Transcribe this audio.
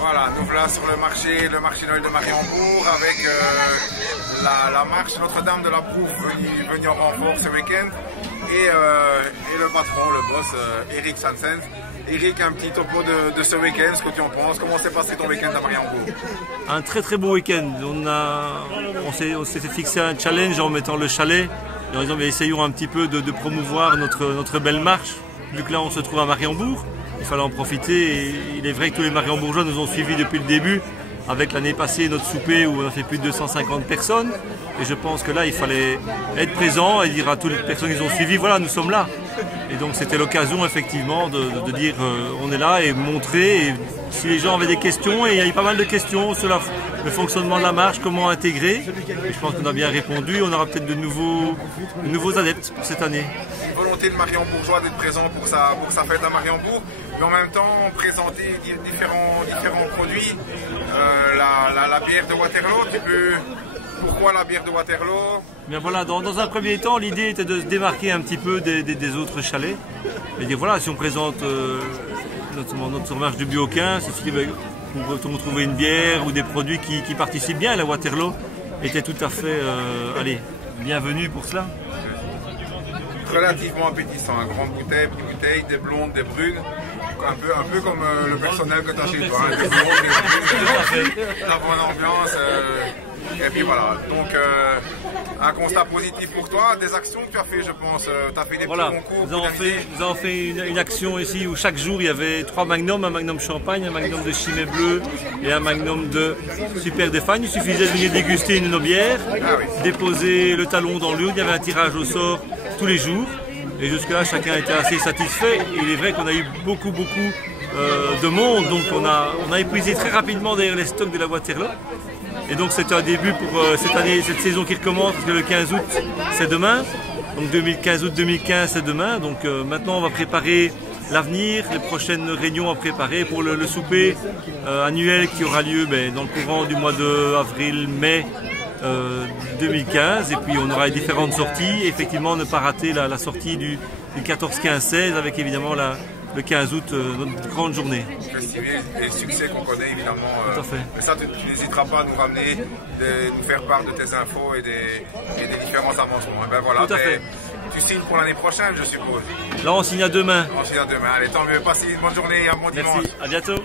Voilà, nous voilà sur le marché Noël de Mariembourg avec la marche Notre-Dame de la Prouve venue en renfort ce week-end et le patron, le boss, Eric Sansens. Eric, un petit topo de ce week-end, ce que tu en penses, comment s'est passé ton week-end à Mariembourg? Un très très beau week-end. On s'était fixé un challenge en mettant le chalet et en disant mais essayons un petit peu de promouvoir notre belle marche. Vu que là on se trouve à Mariembourg, il fallait en profiter et il est vrai que tous les Mariembourgeois nous ont suivis depuis le début avec l'année passée notre souper où on a fait plus de 250 personnes et je pense que là il fallait être présent et dire à toutes les personnes qui nous ont suivis voilà nous sommes là et donc c'était l'occasion effectivement de dire on est là et montrer et si les gens avaient des questions et il y a eu pas mal de questions sur le fonctionnement de la marche, comment intégrer et je pense qu'on a bien répondu, on aura peut-être de nouveaux adeptes pour cette année. Volonté de Mariembourgeois d'être présent pour sa fête à Mariembourg, mais en même temps présenter différents produits. La bière de Waterloo, pourquoi la bière de Waterloo? Bien voilà, dans un premier temps, l'idée était de se démarquer un petit peu des autres chalets. Et dire voilà, si on présente notre marche du Bioquin, c'est si on trouver une bière ou des produits qui participent bien à la Waterloo, était tout à fait bienvenu pour cela. Relativement appétissant, une grande bouteille, petite bouteille, des blondes, des brunes, un peu comme le personnel que tu as chez toi, hein, des blondes, des brunes, la bonne ambiance, et puis voilà. Donc un constat positif pour toi, des actions que tu as fait, je pense, tu as fait des petits concours. Nous avons fait une action ici où chaque jour il y avait 3 magnums, un magnum champagne, un magnum de Chimay bleu et un magnum de Super Défagne. Il suffisait de venir déguster une de nos bières, déposer le talon dans l'urne, il y avait un tirage au sort tous les jours et jusque-là chacun était assez satisfait. Et il est vrai qu'on a eu beaucoup de monde, donc on a épuisé très rapidement d'ailleurs les stocks de la Waterloo. Et donc c'est un début pour cette saison qui recommence parce que le 15 août c'est demain, donc 15 août 2015 c'est demain, donc maintenant on va préparer l'avenir, les prochaines réunions à préparer pour le souper annuel qui aura lieu dans le courant du mois de avril-mai 2015 et puis on aura les différentes sorties, effectivement ne pas rater la sortie du 14, 15, 16 avec évidemment le 15 août, notre grande journée. Festival et succès qu'on connaît évidemment. Tout à fait. Mais ça, tu n'hésiteras pas à nous ramener, nous faire part de tes infos et des différents avancements. Et ben voilà, tout à fait. Tu signes pour l'année prochaine, je suppose. Là, on signe à demain. On signe à demain. Allez, tant mieux. Passez une bonne journée et un bon dimanche. Merci, à bientôt.